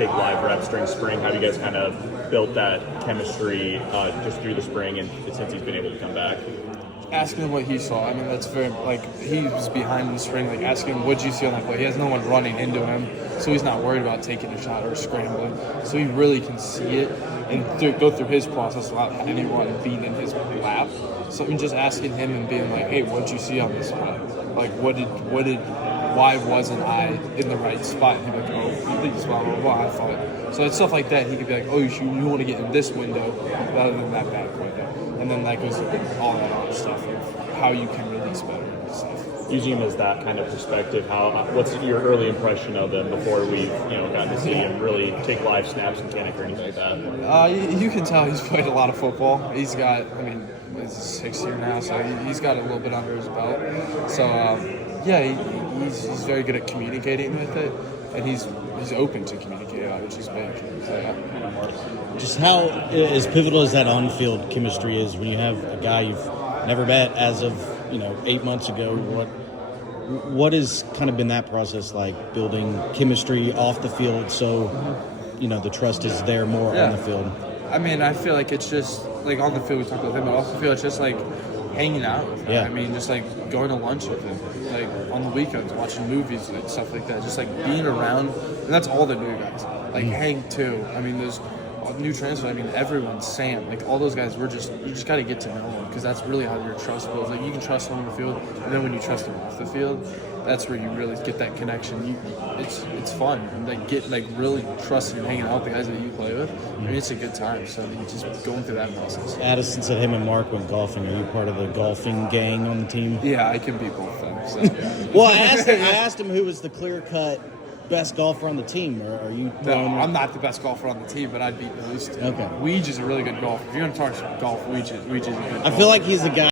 take live reps during spring? How have you guys kind of built that chemistry just through the spring and since he's been able to come back? Asking him what he saw. I mean, that's very, he was behind in the spring, asking him, what'd you see on that play? He has no one running into him, so he's not worried about taking a shot or scrambling. So he really can see it and go through his process without anyone being in his lap. So I'm just asking him and being like, hey, what'd you see on this play? Why wasn't I in the right spot? And he'd be like, oh, you think it's blah, blah, blah, I thought. So it's stuff like that. He could be like, oh, you want to get in this window rather than that back window. And then that goes into all that other stuff of how you can release better and stuff. Using him as that kind of perspective, what's your early impression of him before we got to see him really take live snaps in Kinnick or anything like that? You can tell he's played a lot of football. He's got, it's his 6th year now, so he's got a little bit under his belt. So, he's very good at communicating with it, and he's open to communicate, which is big. So, yeah. Just how as pivotal as that on-field chemistry is when you have a guy you've never met as of 8 months ago. What has kind of been that process like, building chemistry off the field so the trust is there more on the field? I mean, I feel like it's just on the field we talk about him, but off the field it's just hanging out with him. Yeah. I mean, just going to lunch with him, on the weekends, watching movies and stuff like that. Just being around, and that's all the new guys. Hank too. I mean, there's new transfer. I mean, everyone's Sam. All those guys. You just got to get to know them because that's really how your trust builds. You can trust them on the field, and then when you trust them off the field, that's where you really get that connection. It's fun and really trusting and hanging out with the guys that you play with. I mean, it's a good time. So you just going through that process. Addison said him and Mark went golfing. Are you part of the golfing gang on the team? Yeah, I can beat both of them. So. Well, I asked him who was the clear-cut best golfer on the team, or are you? No, I'm not the best golfer on the team, but I'd beat those two. Okay. Weege is a really good golfer. If you're going to talk golf, Weege is a good golfer. I feel like he's the guy